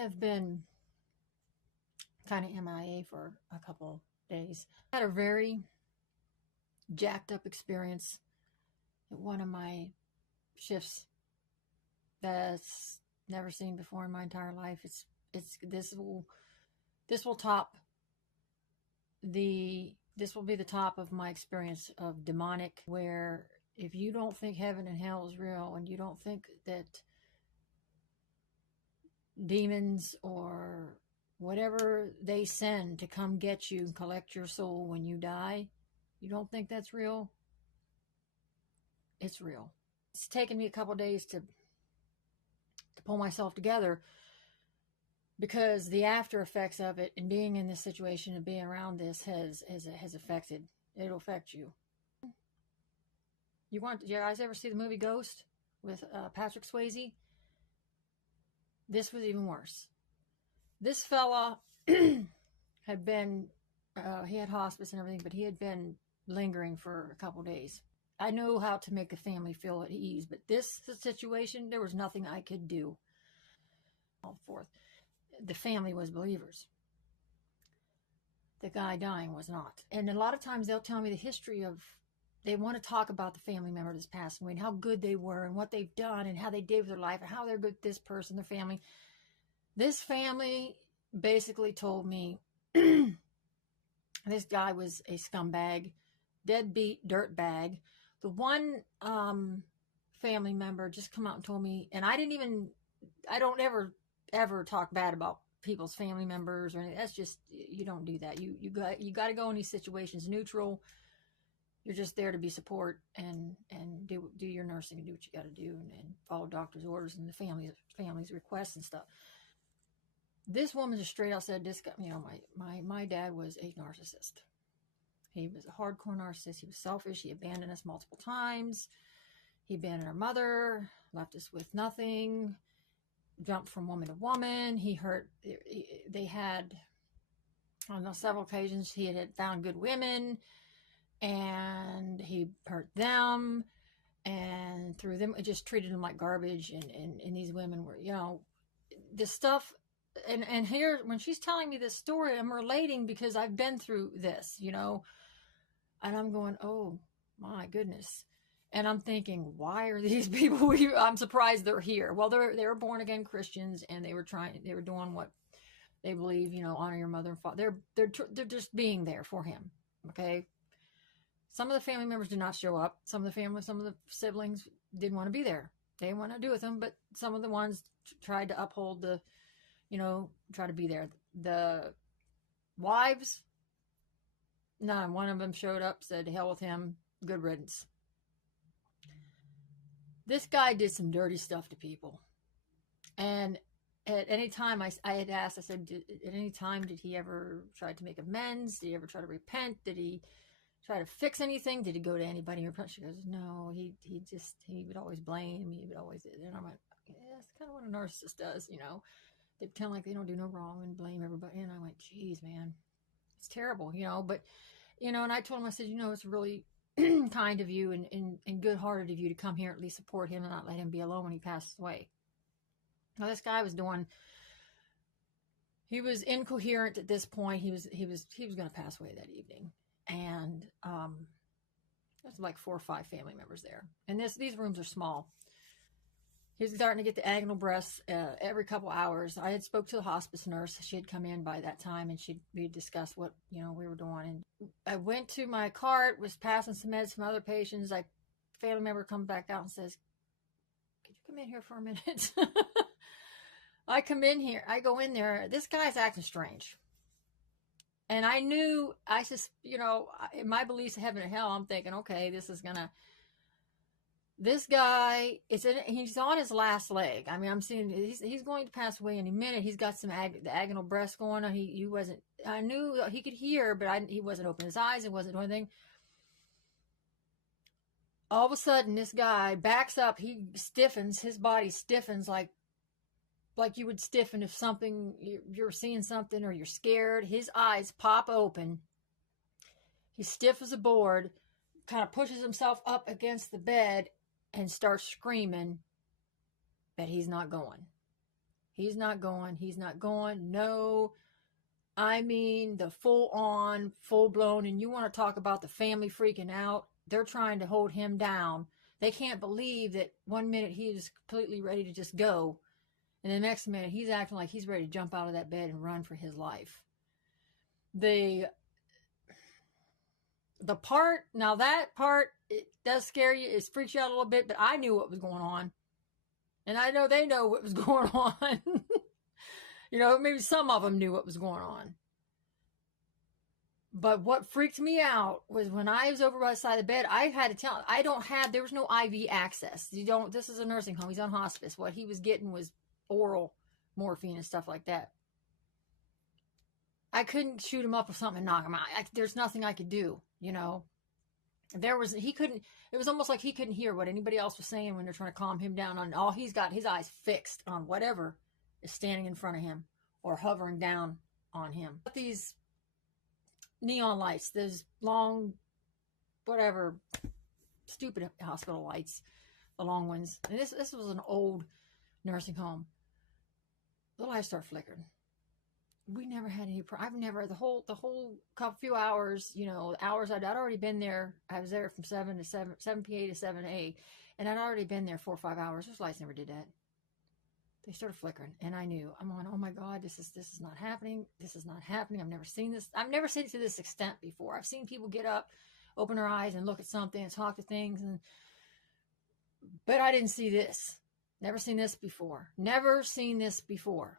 Have been kind of MIA for a couple days. I had a very jacked up experience at one of my shifts that's never seen before in my entire life. It's this will top this will be the top of my experience of demonic, where if you don't think heaven and hell is real, and you don't think that demons or whatever they send to come get you and collect your soul when you die, you don't think that's real, it's real. It's taken me a couple days to pull myself together, because the after effects of it and being in this situation and being around this has affected. It'll affect you. You guys ever see the movie Ghost with Patrick Swayze? This was even worse. This fella had been, he had hospice and everything, but he had been lingering for a couple days. I know how to make the family feel at ease, but this situation, there was nothing I could do. All forth. The family was believers. The guy dying was not. And a lot of times they'll tell me the history of, they want to talk about the family member that's passed away and how good they were and what they've done and how they did with their life and how they're good with this person, their family. This family basically told me this guy was a scumbag, deadbeat dirtbag. The one family member just come out and told me, and I don't ever talk bad about people's family members or anything. That's just, you don't do that. You got to go in these situations neutral. You're just there to be support and do your nursing and do what you got to do and follow doctor's orders and the family's requests and stuff. This woman just straight out said, this guy, my dad was a narcissist. He was a hardcore narcissist. He was selfish. He abandoned us multiple times. He abandoned our mother, left us with nothing, jumped from woman to woman. They had, on several occasions, he had found good women and he hurt them, and through them, it just treated them like garbage. And these women were, this stuff. And here, when she's telling me this story, I'm relating because I've been through this, and I'm going, oh my goodness. And I'm thinking, why are these people here? I'm surprised they're here. Well, they were born again Christians, and they were doing what they believe, honor your mother and father. They're just being there for him. Okay. Some of the family members did not show up. Some of the siblings didn't want to be there. They didn't want to do with them, but some of the ones tried to uphold try to be there. The wives, none. One of them showed up, said, hell with him, good riddance. This guy did some dirty stuff to people. And at any time, I had asked, I said, at any time, did he ever try to make amends? Did he ever try to repent? Did he try to fix anything? Did he go to anybody? She goes, no, he would always blame. He would always, and I'm like, yeah, that's kind of what a narcissist does, They pretend like they don't do no wrong and blame everybody. And I'm like, geez, man, it's terrible, but, and I told him, I said, it's really kind of you and good-hearted of you to come here, at least support him and not let him be alone when he passes away. Now, this guy he was incoherent at this point. He was going to pass away that evening. And there's like 4 or 5 family members there. And these rooms are small. He was starting to get the agonal breaths every couple hours. I had spoke to the hospice nurse. She had come in by that time, and we discussed what we were doing. And I went to my cart, was passing some meds to other patients. Family member comes back out and says, "Could you come in here for a minute?" I come in here. I go in there. This guy's acting strange, and I knew. I just, in my beliefs of heaven and hell, I'm thinking, okay, this guy, he's on his last leg. I mean, I'm seeing he's going to pass away any minute. He's got some the agonal breaths going on. He wasn't. I knew he could hear, but he wasn't opening his eyes. He wasn't doing anything. All of a sudden, this guy backs up. He stiffens. His body stiffens like you would stiffen if you're seeing something or you're scared. His eyes pop open. He's stiff as a board. Kind of pushes himself up against the bed and starts screaming that he's not going. He's not going. He's not going. No, I mean the full on, full blown. And you want to talk about the family freaking out? They're trying to hold him down. They can't believe that 1 minute he is completely ready to just go, and the next minute he's acting like he's ready to jump out of that bed and run for his life. The part, now that part, it does scare you. It freaks you out a little bit, but I knew what was going on. And I know they know what was going on. Maybe some of them knew what was going on. But what freaked me out was when I was over by the side of the bed, I had to tell, there was no IV access. This is a nursing home. He's on hospice. What he was getting was oral morphine and stuff like that. I couldn't shoot him up with something and knock him out. There's nothing I could do, it was almost like he couldn't hear what anybody else was saying when they're trying to calm him down on all. He's got his eyes fixed on whatever is standing in front of him or hovering down on him. These neon lights, those long, whatever, stupid hospital lights, the long ones. And this was an old nursing home. The lights start flickering. We never had any. I've never the whole few hours. Hours I'd already been there. I was there from 7 p.m. to 7 a, and I'd already been there 4 or 5 hours. Those lights never did that. They started flickering, and I knew. I'm going, oh my God, this is not happening. This is not happening. I've never seen this. I've never seen it to this extent before. I've seen people get up, open their eyes, and look at something and talk to things, but I didn't see this. Never seen this before. Never seen this before.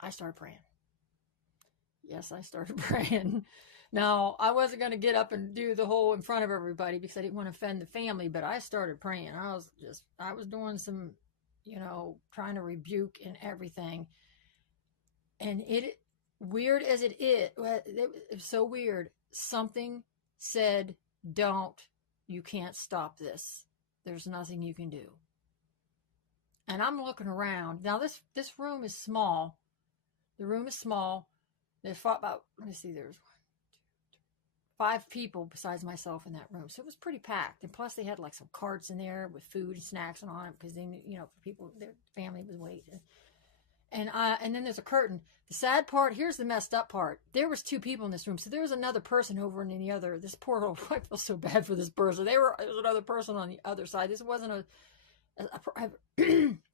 I started praying. Yes, I started praying. Now, I wasn't going to get up and do the whole in front of everybody because I didn't want to offend the family, but I started praying. I was doing some, trying to rebuke and everything. And weird as it is, it was so weird. Something said, you can't stop this. There's nothing you can do. And I'm looking around. Now, this room is small. The room is small. There's about, there's 5 people besides myself in that room. So it was pretty packed. And plus they had like some carts in there with food and snacks on it because they, for people, their family was waiting. And then there's a curtain. The sad part, here's the messed up part. There was 2 people in this room. So there was another person over in the other, this poor old, I feel so bad for this person. There was another person on the other side. This wasn't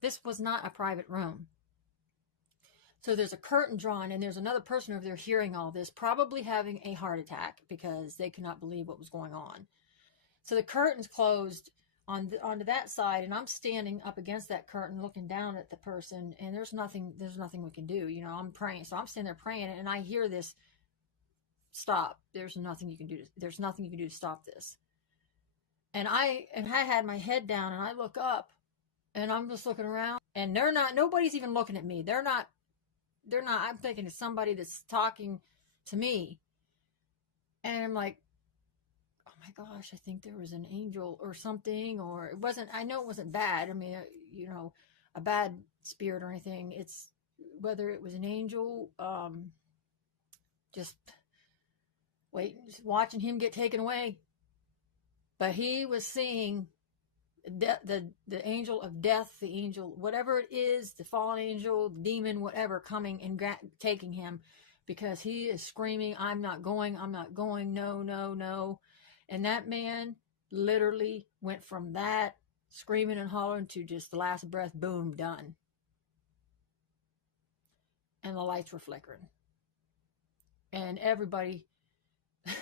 this was not a private room. So there's a curtain drawn, and there's another person over there hearing all this, probably having a heart attack because they could not believe what was going on. So the curtain's closed onto that side, and I'm standing up against that curtain looking down at the person, and there's nothing we can do. I'm praying. So I'm standing there praying, and I hear this, stop. There's nothing you can do. There's nothing you can do to stop this. And I had my head down, and I look up, and I'm just looking around, and nobody's even looking at me. They're not, I'm thinking it's somebody that's talking to me. And I'm like, oh my gosh, I think there was an angel or something, or I know it wasn't bad. I mean, a bad spirit or anything. It's whether it was an angel, just watching him get taken away. But he was seeing the angel of death, the angel, whatever it is, the fallen angel, the demon, whatever, coming and taking him, because he is screaming, I'm not going, no, no, no. And that man literally went from that screaming and hollering to just the last breath, boom, done. And the lights were flickering. And everybody, I'm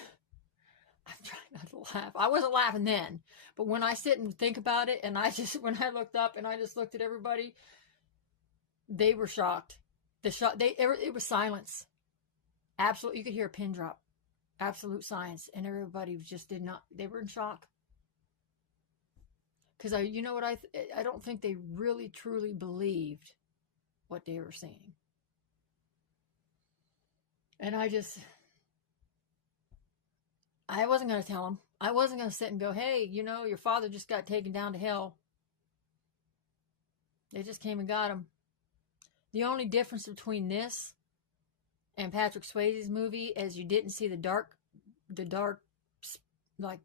trying not to laugh. I wasn't laughing then, but when I sit and think about it, and when I looked up and I just looked at everybody, they were shocked. It was silence. Absolutely, you could hear a pin drop. Absolute silence, and everybody they were in shock. Because I don't think they really truly believed what they were seeing. And I wasn't going to tell them. I wasn't going to sit and go, hey, your father just got taken down to hell. They just came and got him. The only difference between this and Patrick Swayze's movie is you didn't see the dark, like,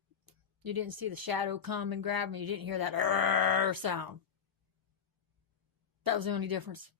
you didn't see the shadow come and grab him. You didn't hear that sound. That was the only difference.